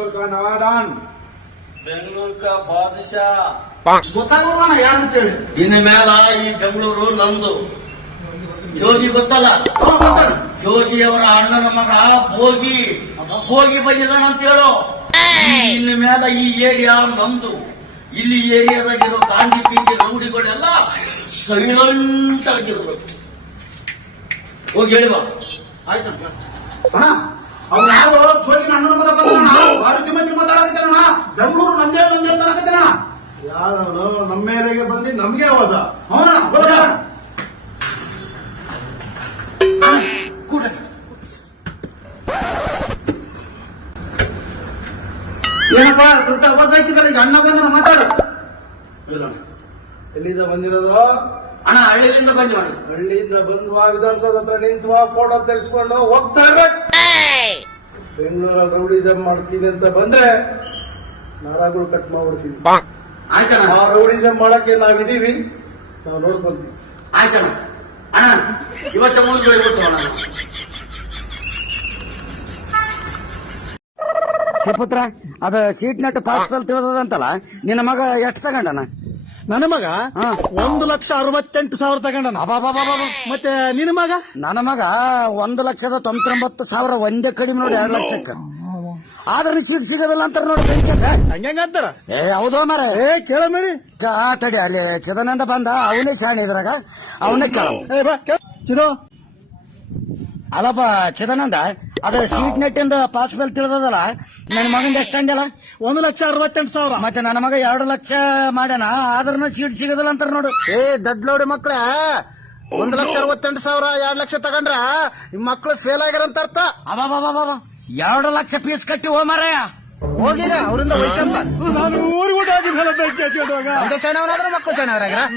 चित्तौड़ का नवाडान, ಬೆಂಗಳೂರು ಕಾ ಬಾದಶಾ. ಗೊತ್ತಾಗೋಣ ಯಾರು ಅಂತೇಳಿ. ಇನ್ನು ಮೇಲ ಈ ಬೆಂಗಳೂರು ನಂದು. ಜೋಗಿ ಗೊತ್ತಲ್ಲ, ಜೋಗಿಯವರ ಅಣ್ಣನ ಮಗ ಭೋಗಿ ಬಂದಿದ್ದಾನಂತ ಹೇಳು. ಇನ್ನು ಮೇಲ ಈ ಏರಿಯಾ ನಂದು. ಇಲ್ಲಿ ಏರಿಯಾದಾಗಿರೋ ಕಾಂಡಿ ಪಿಂಡಿ ರೌಡಿಗಳೆಲ್ಲ ಸೈಲೆಂಟ್ ಆಗಿರ್ಬೇಕು. ಹೋಗಿ ಹೇಳುವ. ಆಯ್ತು ಅಣ್ಣ, ಅವ್ರು ಯಾವ ಜೋಗಿನ ಅಣ್ಣನ ಮಗ ಬಂದಣ್ಣ, ವಾರಕ್ಕೆ ಮಂದಿ ಮಾತಾಡಕತ್ತೇನಣ್ಣ, ಬೆಂಗಳೂರು ನಂದೇ ತರಕತ್ತೇನಣ್ಣ. ಯಾರವನು ನಮ್ಮ ಮೇಲೆಗೆ ಬಂದು ನಮ್ಗೆ ಹೋದ. ಅವನ ಕೂಡ ಏನಪ್ಪ ದೊಡ್ಡ ಆವಾಜ್ ಹಾಕಿದಲ್ಲ, ಈಗ ಅಣ್ಣ ಬಂದಣ ಮಾತಾಡು. ಎಲ್ಲಿಂದ ಬಂದಿರೋದು? ಅಣ್ಣ ಹಳ್ಳಿಯಿಂದ ಬಂದಿ ಮಾಡಿ. ಹಳ್ಳಿಯಿಂದ ಬಂದ್ವಾ, ವಿಧಾನಸೌಧ ಹತ್ರ ನಿಂತ್ವಾ, ಫೋಟೋ ತೆಗೆಸ್ಕೊಂಡು ಹೋಗ್ತಾ ಇರ್ಬೇಕು. ಬೆಂಗಳೂರಲ್ಲಿ ರೌಡಿಸಂ ಮಾಡ್ತೀನಿ ಅಂತ ಬಂದ್ರೆ ನರಗಳು ಕಟ್ ಮಾಡ್ಬಿಡ್ತೀವಿ. ಆಯ್ತಣ್ಣ, ಆ ರೌಡಿಸಂ ಮಾಡಕ್ಕೆ ನಾವಿದೀವಿ, ನಾವು ನೋಡ್ಕೊಂತೀವಿ. ಆಯ್ತಣ್ಣ. ಅಣ್ಣ ಇವತ್ತು ಮೂರು ಹೋಗ್ಬಿಟ್ಟು ಅಣ್ಣ. ಶಿವಪುತ್ರ, ಅದ ಸೀಟ್ ನೆಟ್ ಪಾಸ್ ತಿಳಿದಂತಲ್ಲ, ನಿನ್ನ ಮಗ ಎಷ್ಟು ತಗೊಂಡನ? ನನ್ನ ಮಗ 1,68,000 ತಗೊಂಡನ. ಮತ್ತೆ ನಿನ್ನ ಮಗ? ನನ್ನ ಮಗ 1,99,000 ಒಂದೇ ಕಡಿಮೆ ನೋಡಿ, 2 ಲಕ್ಷಕ್ಕೆ. ಆದ್ರೆ ಸೀಟ್ ಸಿಗೋದಿಲ್ಲ ಅಂತ ನೋಡಿ ಬೆಂಚಕ್ಕೆ. ಹಂಗಂತಾರ? ಏ ಹೌದೋ ಮರ, ಕೇಳ ಮೇಡಿ. ತಡಿ, ಅಲ್ಲಿ ಚಿದಾನಂದ ಬಂದ, ಅವನೇ ಶಾಣೆ ಇದ್ರಾಗ, ಅವನೇ ಕೇಳ. ಅಲ್ಲಪ್ಪ ಚಿದಾನಂದ, ಅದ್ರ ಸೀಟ್ ನೆಟ್ಟಿಂದ ಪಾಸ್ ಬಿಲ್ ತಿಳಿದಲ್ಲ, ನನ್ನ ಮಗಂದ ಎಷ್ಟು ಅಂದಲ್ಲ? 1,68,000. ಮತ್ತೆ ನನ್ನ ಮಗ 2 ಲಕ್ಷ ಮಾಡ್ಯಾನ, ಆದ್ರೂ ಸೀಟ್ ಸಿಗೋದಿಲ್ಲ ಅಂತಾರ ನೋಡು. ದೊಡ್ಡ ಮಕ್ಳ 1,68,000 2 ಲಕ್ಷ ತಗೊಂಡ್ರ ನಿಮ್ ಮಕ್ಳು ಫೇಲ್ ಆಗ್ಯಾರಂತ ಅರ್ಥ. ಅಬಾಬಾಬಾಬಾ, 2 ಲಕ್ಷ ಫೀಸ್ ಕಟ್ಟಿ ಹೋ ಮಾರಾಯ. ಹೋಗಿಲ್ಲ ಅವರಿಂದ ಹೋಯ್ತಂತ. ನಾನು ಊರಿಗೆ ಊಟ ಮಕ್ಕಳು ಚೆನ್ನಾಗ್ಯಾರ.